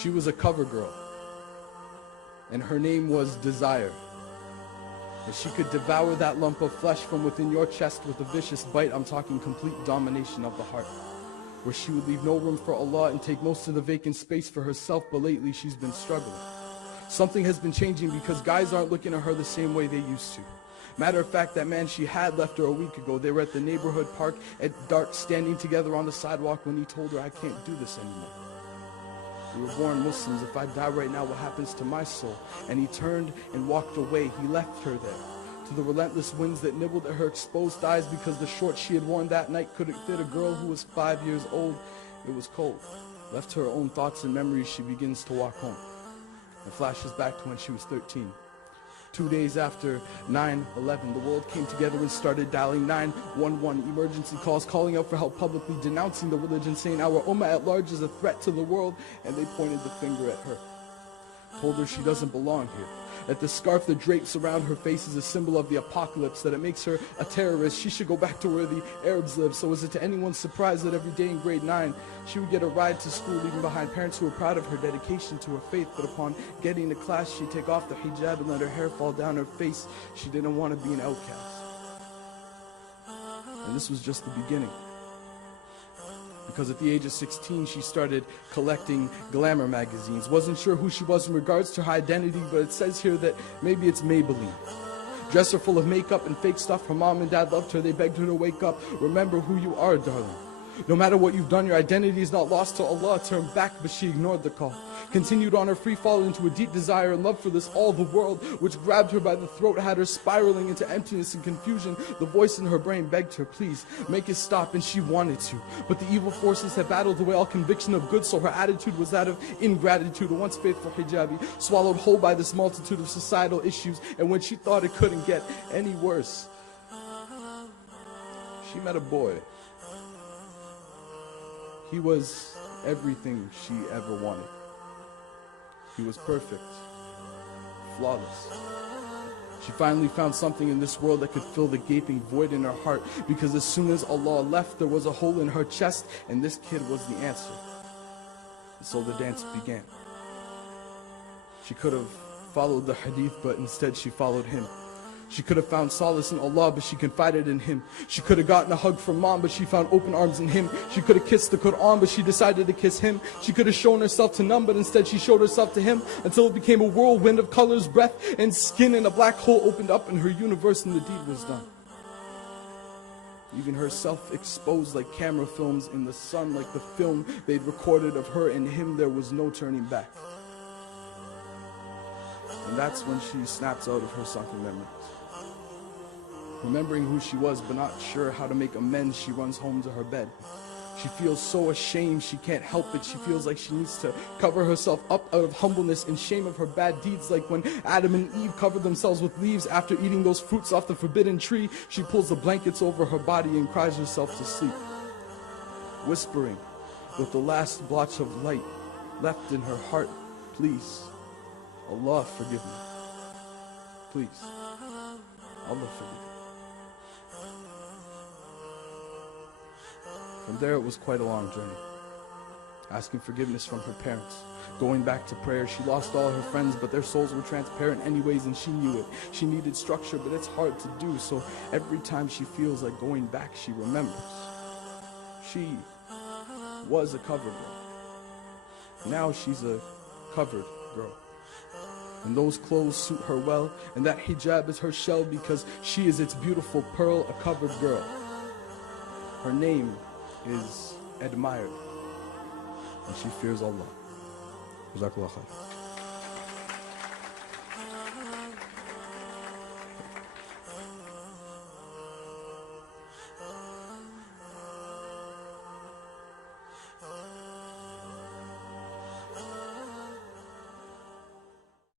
She was a cover girl, and her name was Desire. And she could devour that lump of flesh from within your chest with a vicious bite. I'm talking complete domination of the heart, where she would leave no room for Allah and take most of the vacant space for herself. But lately she's been struggling. Something has been changing because guys aren't looking at her the same way they used to. Matter of fact, that man she had left her a week ago. They were at the neighborhood park at dark, standing together on the sidewalk when he told her, "I can't do this anymore. We were born Muslims. If I die right now, what happens to my soul?" And he turned and walked away. He left her there to the relentless winds that nibbled at her exposed thighs, because the shorts she had worn that night couldn't fit a girl who was 5 years old. It was cold. Left to her own thoughts and memories, she begins to walk home. It flashes back to when she was 13. 2 days after 9/11, the world came together and started dialing 911 emergency calls, calling out for help, publicly denouncing the religion, saying our ummah at large is a threat to the world, and they pointed the finger at her. Told her she doesn't belong here, that the scarf that drapes around her face is a symbol of the apocalypse, that it makes her a terrorist. She should go back to where the Arabs live. So is it to anyone's surprise that every day in grade 9, she would get a ride to school, leaving behind parents who were proud of her dedication to her faith, but upon getting to class, she'd take off the hijab and let her hair fall down her face. She didn't want to be an outcast. And this was just the beginning. Because at the age of 16, she started collecting glamour magazines. Wasn't sure who she was in regards to her identity, but it says here that maybe it's Maybelline. Dressed her full of makeup and fake stuff. Her mom and dad loved her. They begged her to wake up. Remember who you are, darling. No matter what you've done, your identity is not lost to Allah. Turned back, but she ignored the call. Continued on her free fall into a deep desire and love for this all the world, which grabbed her by the throat, had her spiraling into emptiness and confusion. The voice in her brain begged her, please, make it stop, and she wanted to. But the evil forces had battled away all conviction of good, so her attitude was that of ingratitude. A once faithful hijabi, swallowed whole by this multitude of societal issues, and when she thought it couldn't get any worse, she met a boy. He was everything she ever wanted. He was perfect, flawless. She finally found something in this world that could fill the gaping void in her heart, because as soon as Allah left, there was a hole in her chest, and this kid was the answer. And so the dance began. She could have followed the hadith, but instead she followed him. She could have found solace in Allah, but she confided in him. She could have gotten a hug from mom, but she found open arms in him. She could have kissed the Quran, but she decided to kiss him. She could have shown herself to none, but instead she showed herself to him, until it became a whirlwind of colors, breath, and skin, and a black hole opened up in her universe, and the deed was done. Even herself exposed like camera films in the sun, like the film they'd recorded of her and him. There was no turning back. And that's when she snaps out of her sunken memories. Remembering who she was, but not sure how to make amends, she runs home to her bed. She feels so ashamed she can't help it. She feels like she needs to cover herself up out of humbleness and shame of her bad deeds, like when Adam and Eve covered themselves with leaves after eating those fruits off the forbidden tree. She pulls the blankets over her body and cries herself to sleep, whispering with the last blotch of light left in her heart, please, Allah forgive me. Please, Allah forgive me. From there, it was quite a long journey. Asking forgiveness from her parents, going back to prayer. She lost all her friends, but their souls were transparent anyways, and she knew it. She needed structure, but it's hard to do. So every time she feels like going back, she remembers. She was a cover girl. Now she's a covered girl. And those clothes suit her well, and that hijab is her shell, because she is its beautiful pearl, a covered girl. Her name is admired, and she fears Allah. Jazakallah khair.